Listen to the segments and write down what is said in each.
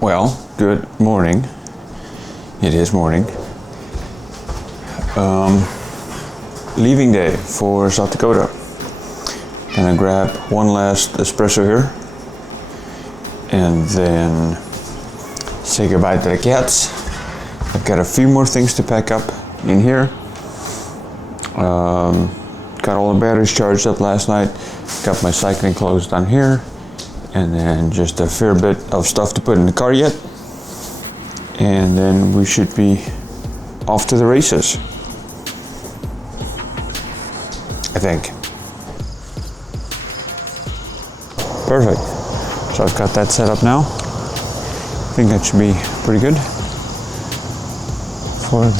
Well, good morning. It is morning. Leaving day for South Dakota. Gonna grab one last espresso here and then say goodbye to the cats. I've got a few more things to pack up in here. Got all the batteries charged up last night. Got my cycling clothes down here. And then just a fair bit of stuff to put in the car yet. And then we should be off to the races, I think. Perfect. So I've got that set up now. I think that should be pretty good for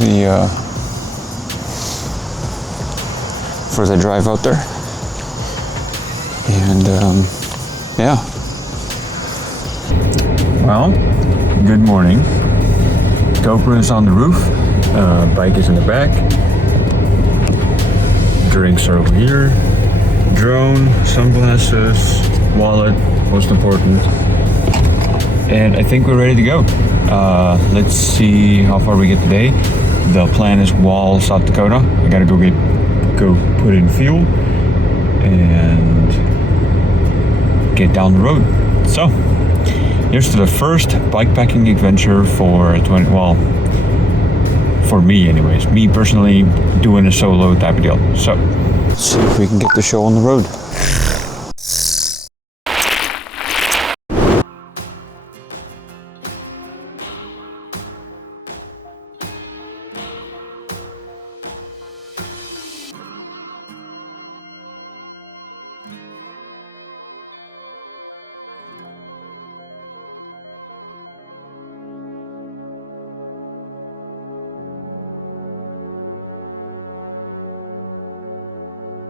the drive out there. And yeah. Well, good morning. GoPro is on the roof, bike is in the back, drinks are over here, drone, sunglasses, wallet, most important, and I think we're ready to go. Let's see how far we get today. The plan is Wall, South Dakota. I gotta go put in fuel and get down the road. So here's to the first bikepacking adventure for for me anyways. Me personally doing a solo type of deal. So let's see if we can get the show on the road.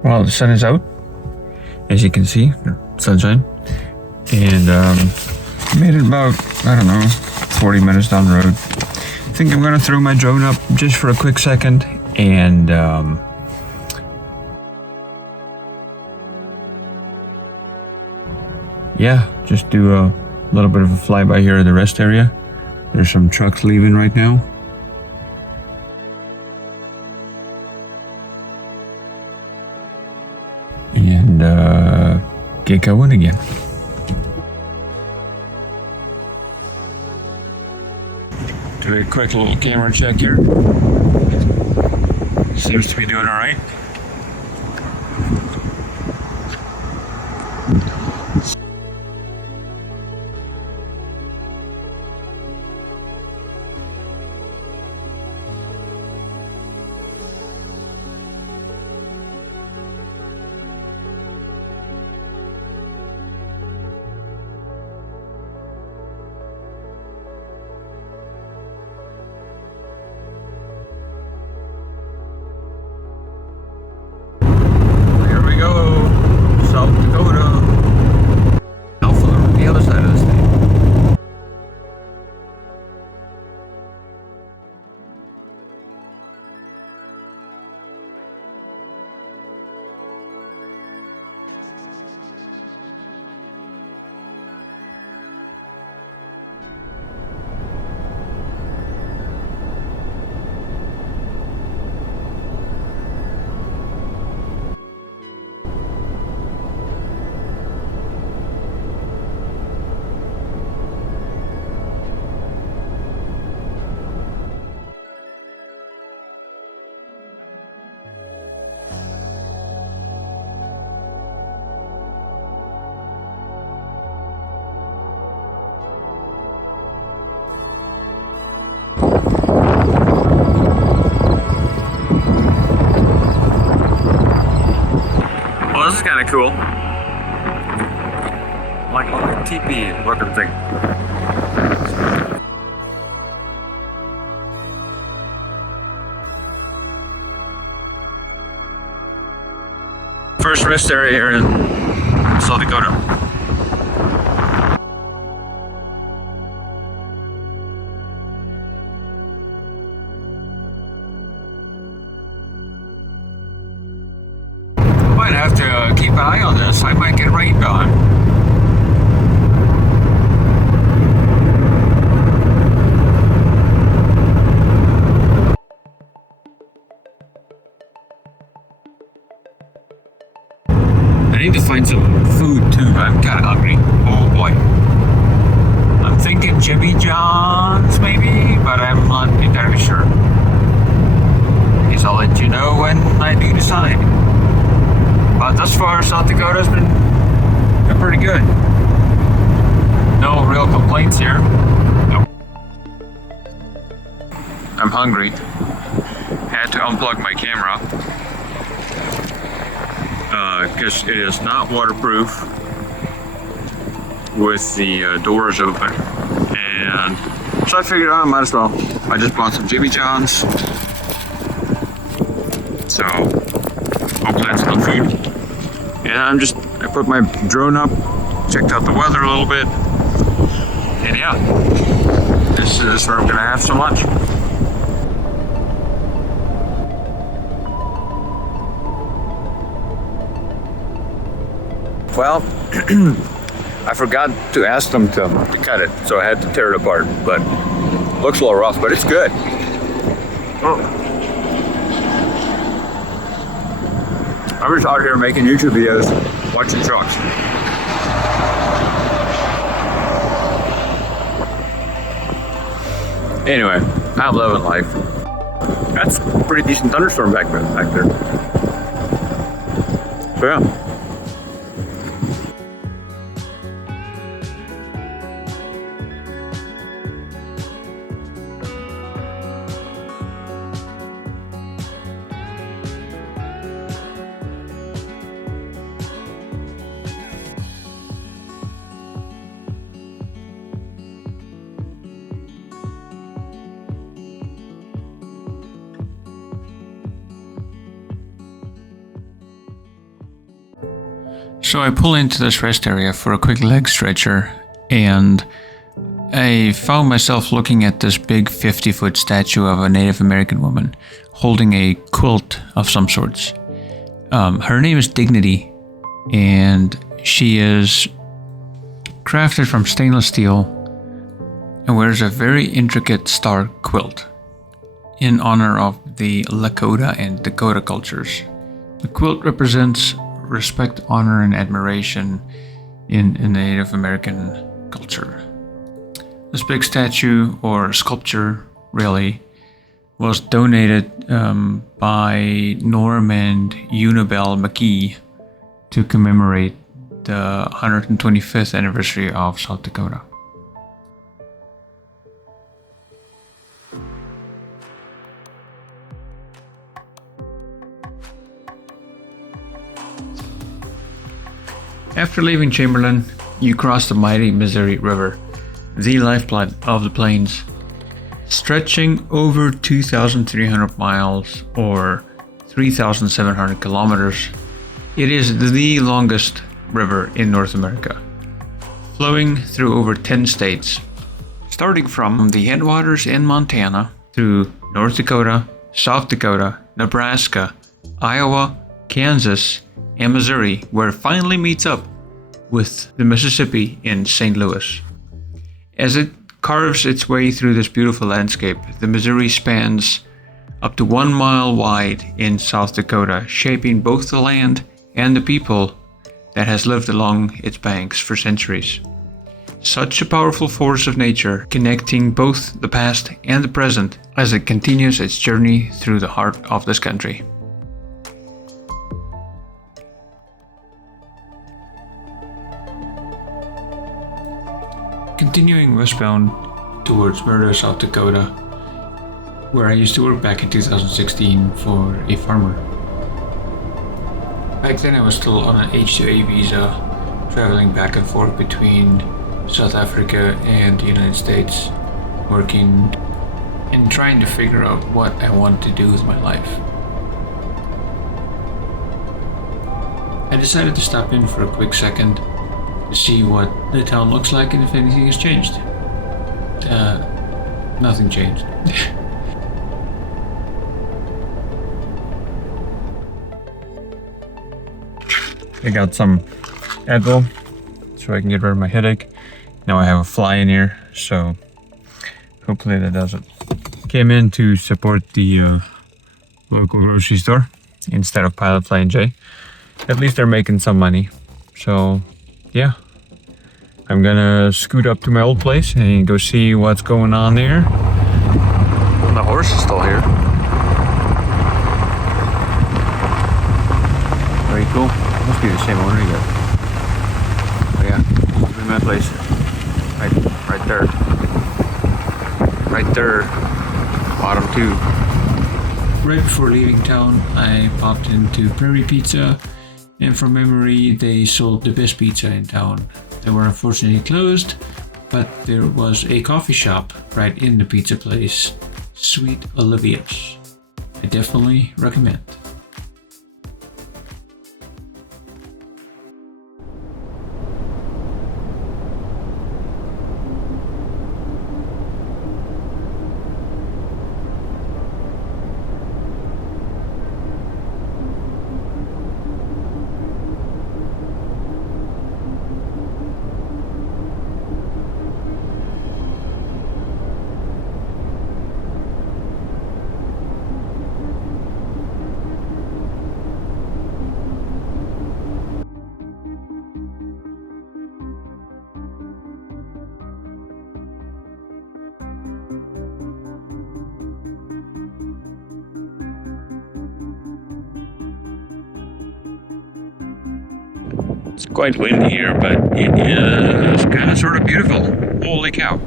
Well, the sun is out, as you can see, sunshine, and made it about, 40 minutes down the road. I think I'm gonna throw my drone up just for a quick second and yeah, just do a little bit of a flyby here in the rest area. There's some trucks leaving right now. And get going again. Do a quick little camera check here. Seems to be doing all right. South Dakota. Now for the other side of the state. Well, this is kind of cool. Like a little teepee looking thing. First rest area here in South Dakota. Might have to keep an eye on this. I might get rained on. I'm kind of hungry. Oh boy. I'm thinking Jimmy John's maybe, but I'm not entirely sure. I guess I'll let you know when I do decide. But thus far, South Dakota's been pretty good. No real complaints here. Nope. I'm hungry. Had to unplug my camera because it is not waterproof with the doors open, and so I figured out I might as well. I just bought some Jimmy John's, so hopefully that's enough food. And I put my drone up, checked out the weather a little bit, and yeah, this is where I'm gonna have some lunch. Well, I forgot to ask them to cut it, so I had to tear it apart, but looks a little rough, but it's good. Oh. I'm just out here making YouTube videos, watching trucks. Anyway, I'm loving life. That's a pretty decent thunderstorm back there. So yeah. So I pull into this rest area for a quick leg stretcher, and I found myself looking at this big 50-foot statue of a Native American woman holding a quilt of some sorts. Her name is Dignity, and she is crafted from stainless steel and wears a very intricate star quilt in honor of the Lakota and Dakota cultures. The quilt represents respect, honor, and admiration in Native American culture. This big statue, or sculpture really, was donated by Norm and Unibel McKee to commemorate the 125th anniversary of South Dakota. After leaving Chamberlain, you cross the mighty Missouri River, the lifeblood of the plains. Stretching over 2,300 miles or 3,700 kilometers, it is the longest river in North America, flowing through over 10 states, starting from the headwaters in Montana through North Dakota, South Dakota, Nebraska, Iowa, Kansas, and Missouri, where it finally meets up with the Mississippi in St. Louis. As it carves its way through this beautiful landscape, the Missouri spans up to 1 mile wide in South Dakota, shaping both the land and the people that has lived along its banks for centuries. Such a powerful force of nature, connecting both the past and the present as it continues its journey through the heart of this country. Continuing westbound towards Murder, South Dakota, where I used to work back in 2016 for a farmer. Back then I was still on an H-2A visa, traveling back and forth between South Africa and the United States, working and trying to figure out what I wanted to do with my life. I decided to stop in for a quick second to see what the town looks like and if anything has changed. Nothing changed. I got some Advil so I can get rid of my headache. Now I have a fly in here, so hopefully that does it. Came in to support the local grocery store instead of Pilot Flying J. At least they're making some money, so yeah, I'm gonna scoot up to my old place and go see what's going on there. The horse is still here. Very cool. Must be the same owner again. But yeah, I'm in my place. Right there. Right there. Bottom two. Right before leaving town, I popped into Prairie Pizza, and from memory, they sold the best pizza in town. They were unfortunately closed, but there was a coffee shop right in the pizza place, Sweet Olivia's. I definitely recommend. It's quite windy here, but it is kind of sort of beautiful. Holy cow.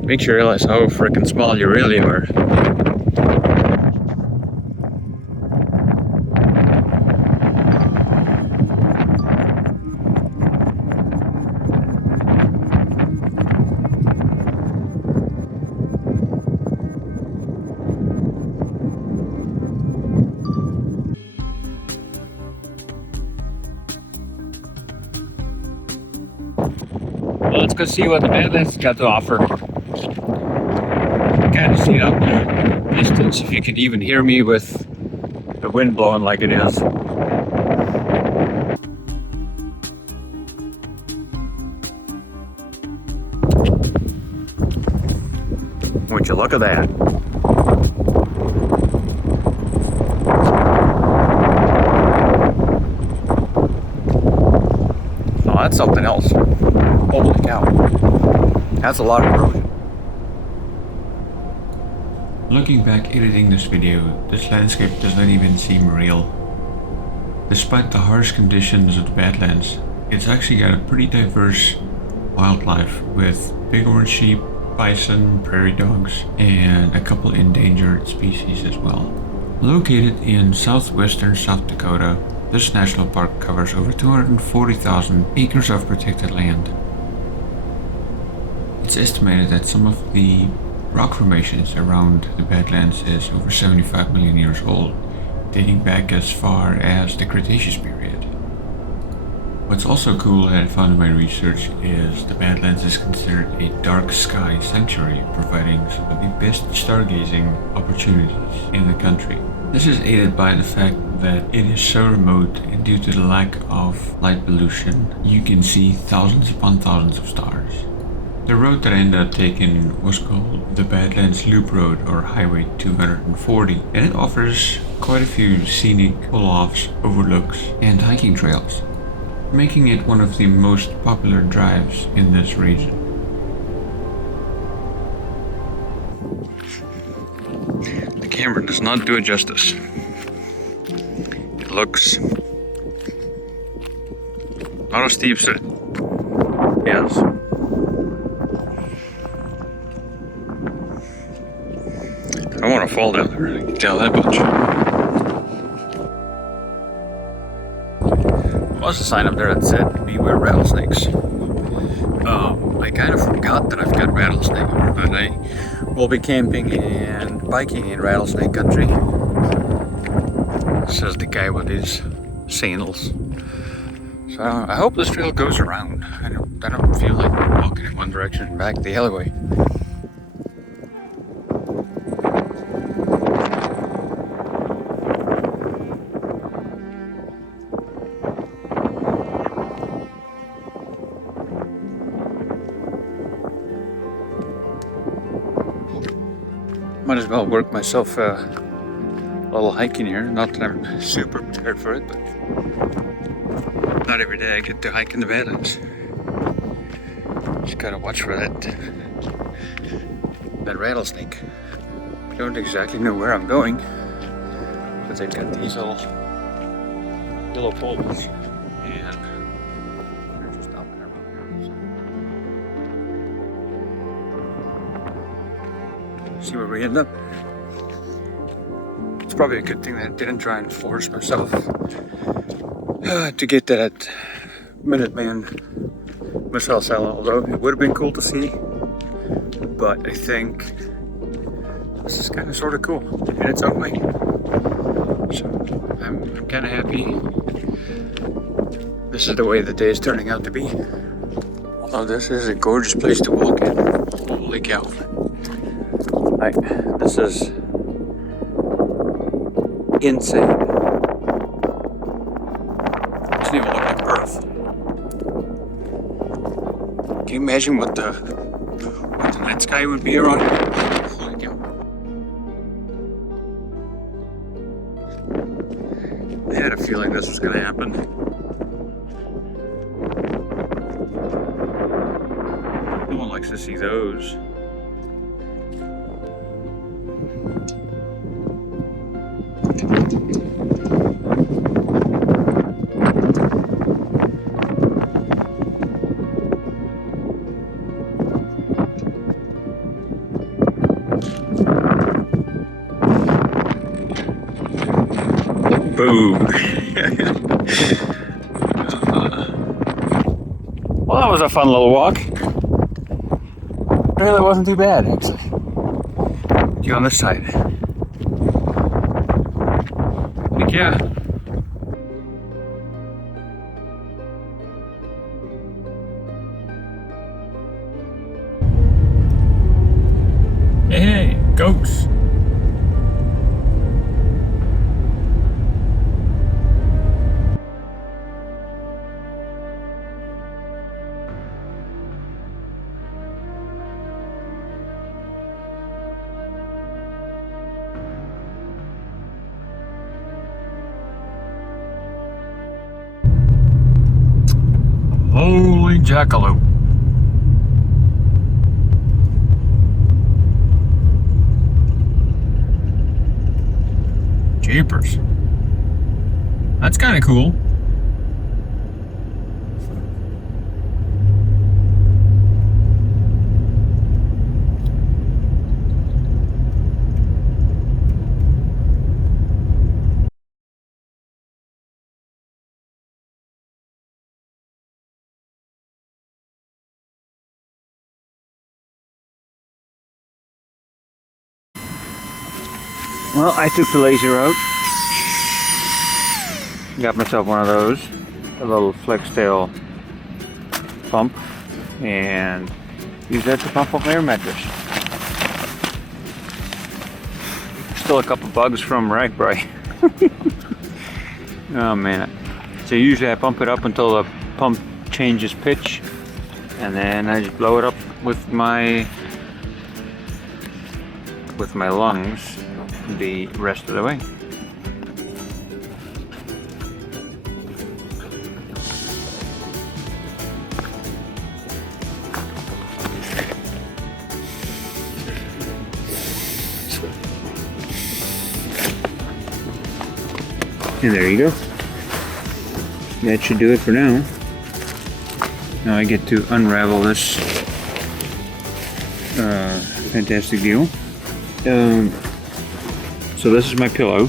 Makes you realize how freaking small you really are. Well, let's go see what the Badlands got to offer. Kind of see it up there in the distance, if you can even hear me with the wind blowing like it is. Would you look at that? Oh, that's something else. Holy cow. That's a lot of erosion. Looking back editing this video, this landscape does not even seem real. Despite the harsh conditions of the Badlands, it's actually got a pretty diverse wildlife with bighorn sheep, bison, prairie dogs, and a couple endangered species as well. Located in southwestern South Dakota, this national park covers over 240,000 acres of protected land. It's estimated that some of the rock formations around the Badlands is over 75 million years old, dating back as far as the Cretaceous period. What's also cool that I found in my research is the Badlands is considered a dark sky sanctuary, providing some of the best stargazing opportunities in the country. This is aided by the fact that it is so remote, and due to the lack of light pollution, you can see thousands upon thousands of stars. The road that I ended up taking was called the Badlands Loop Road, or Highway 240, and it offers quite a few scenic pull-offs, overlooks, and hiking trails, making it one of the most popular drives in this region. The camera does not do it justice. It looks not as steep as it is. I don't want to fall down there, I can tell that much. was a sign up there that said beware rattlesnakes. I kind of forgot that I've got rattlesnake, but I will be camping and biking in rattlesnake country, says the guy with his sandals. So I hope this trail goes around. I don't feel like walking in one direction and back the alleyway. Might as well work myself a little hiking here. Not that I'm super prepared for it, but not every day I get to hike in the Badlands. Just gotta watch for that rattlesnake. I don't exactly know where I'm going, but they've got these little yellow poles, and they're just stopping around here. See where we end up. It's probably a good thing that I didn't try and force myself to get that Minuteman missile cell, although it would have been cool to see. But I think this is kind of sort of cool in its own way. So I'm kind of happy this is the way the day is turning out to be. Although this is a gorgeous place to walk in. Holy cow. Like, this is insane. Doesn't even look like Earth. Can you imagine what the night sky would be around here? Holy cow. I had a feeling this was gonna happen. No one likes to see those. Boom. Well, that was a fun little walk. It really wasn't too bad, actually. You on this side. Heck yeah. Hey, ghosts. Holy jackalope. Jeepers. That's kind of cool. Well, I took the laser out. Got myself one of those, a little flex tail pump, and use that to pump up my air mattress. Still a couple bugs from Ragbri. Oh man. So usually I pump it up until the pump changes pitch, and then I just blow it up with my lungs the rest of the way. And there you go. That should do it for now. Now I get to unravel this fantastic deal. So this is my pillow,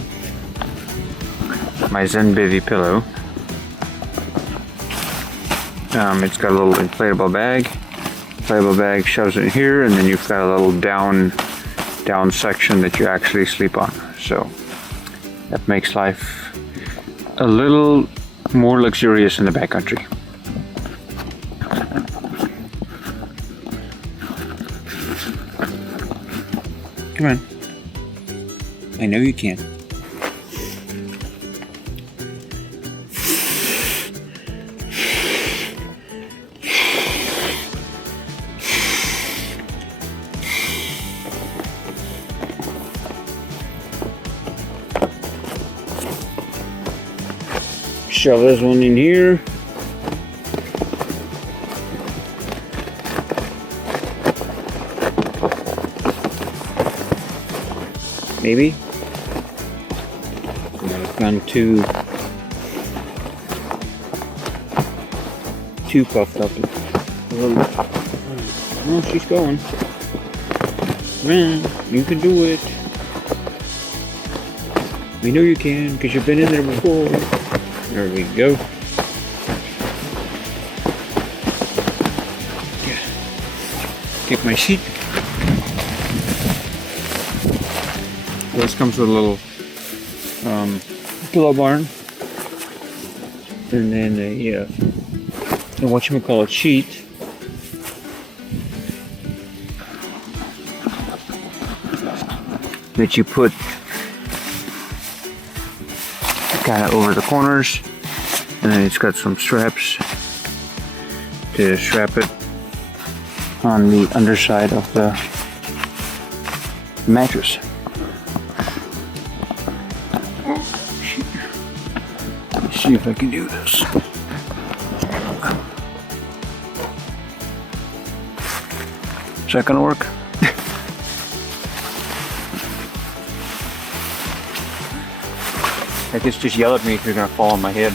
my Zen Bivy pillow. It's got a little inflatable bag. Inflatable bag shoves it here, and then you've got a little down section that you actually sleep on. So that makes life a little more luxurious in the backcountry. Come on. I know you can. Shove this one in here. Maybe. I've gone too puffed up. Oh, she's going. Man, you can do it. We know you can, because you've been in there before. There we go. Yeah. Take my seat. This comes with a little pillow barn, and then a whatchamacallit sheet. That you put kind of over the corners, and then it's got some straps to strap it on the underside of the mattress. Let's see if I can do this. Is that gonna work? I guess just yell at me if you're gonna fall on my head.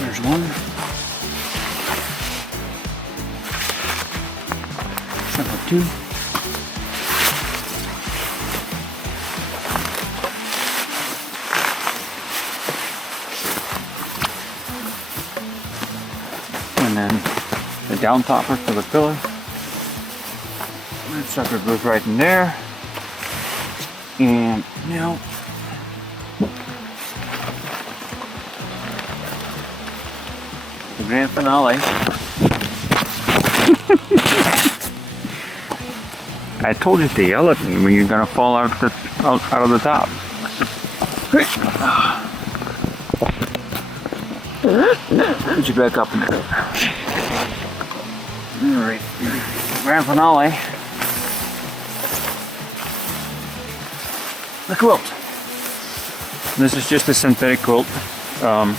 There's one. Number two. And then the down topper for the pillow. That sucker goes right in there. And now the grand finale. I told you to yell at me when you're gonna fall out of the top. Put you back up in there. Alright, grand finale. The quilt. This is just a synthetic quilt. I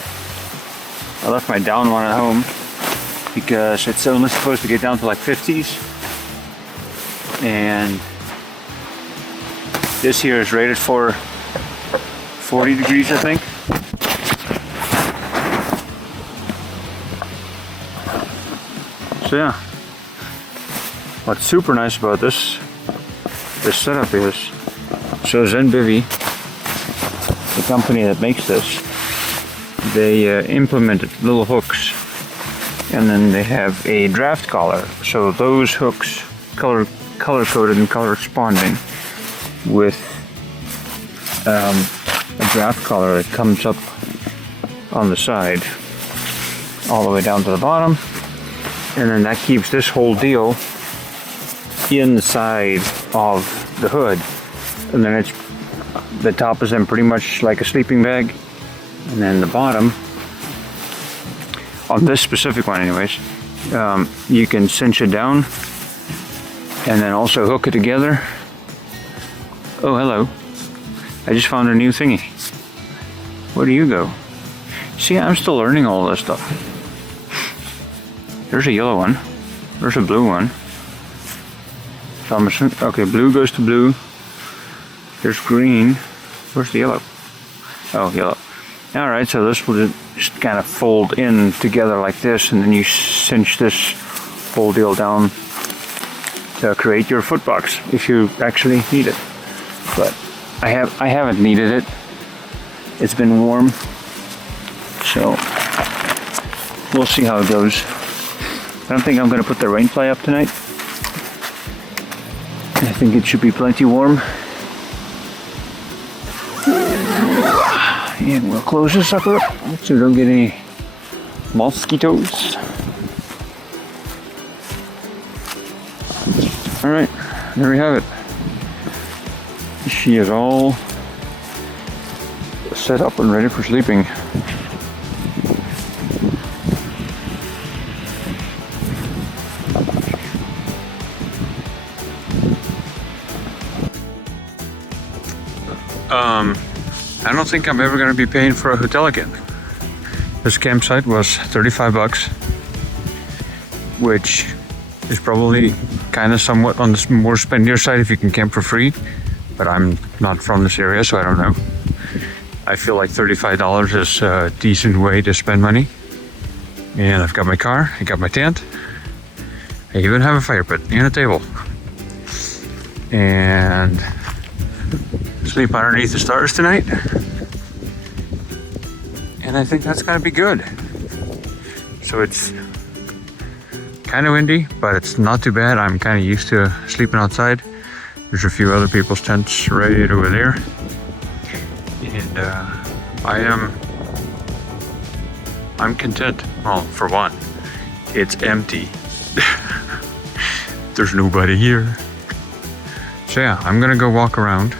left my down one at home because it's only supposed to get down to like 50s. And this here is rated for 40 degrees, I think. So yeah, what's super nice about this setup is, so Zenbivy, the company that makes this, they implemented little hooks, and then they have a draft collar. So those hooks, color coded and color responding, with a draft collar that comes up on the side all the way down to the bottom. And then that keeps this whole deal inside of the hood. And then the top is then pretty much like a sleeping bag. And then the bottom, on this specific one anyways, you can cinch it down and then also hook it together. Oh, hello. I just found a new thingy. Where do you go? See, I'm still learning all this stuff. There's a yellow one. There's a blue one. So I'm assuming, okay, blue goes to blue. There's green. Where's the yellow? Oh, yellow. Alright, so this will just kind of fold in together like this, and then you cinch this whole deal down create your foot box if you actually need it. But I haven't needed it. It's been warm, so we'll see how it goes. I don't think I'm gonna put the rain fly up tonight. I think it should be plenty warm. And we'll close this sucker up so we don't get any mosquitoes. Alright, there we have it. She is all set up and ready for sleeping. I don't think I'm ever going to be paying for a hotel again. This campsite was 35 bucks, which is probably kind of somewhat on the more spendier side if you can camp for free, but I'm not from this area, so I don't know. I feel like $35 is a decent way to spend money. And I've got my car, I got my tent, I even have a fire pit and a table. And sleep underneath the stars tonight. And I think that's gonna be good. So it's kind of windy, but it's not too bad. I'm kind of used to sleeping outside. There's a few other people's tents right over there. And I'm content. Well, for one, it's empty. There's nobody here. So yeah, I'm gonna go walk around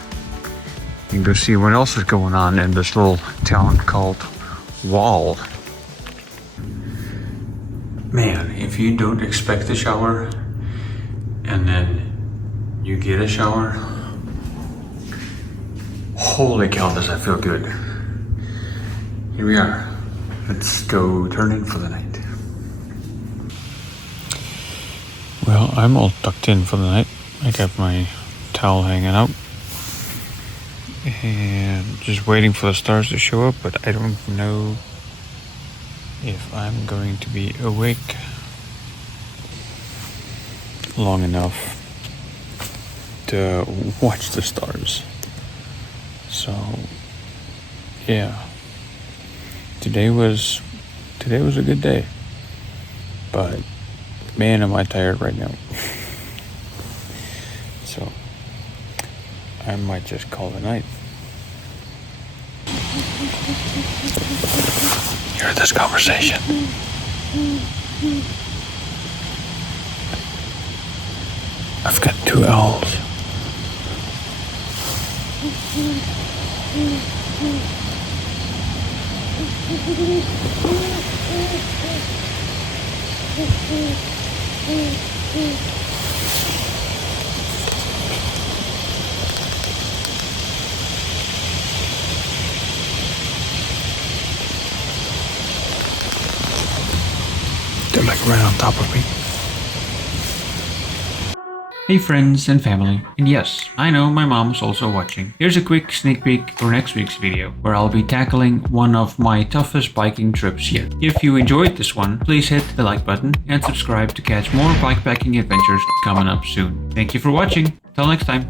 and go see what else is going on in this little town called Wall. Man, if you don't expect a shower and then you get a shower, holy cow, does that feel good. Here we are. Let's go turn in for the night. Well, I'm all tucked in for the night. I got my towel hanging out and just waiting for the stars to show up, but I don't know if I'm going to be awake long enough to watch the stars. So yeah, today was a good day, but man, am I tired right now. So I might just call it a night. Hear this conversation. I've got 2 owls. They're like right on top of me. Hey friends and family, and yes, I know my mom's also watching. Here's a quick sneak peek for next week's video, where I'll be tackling one of my toughest biking trips yet. If you enjoyed this one, please hit the like button and subscribe to catch more bikepacking adventures coming up soon. Thank you for watching, till next time.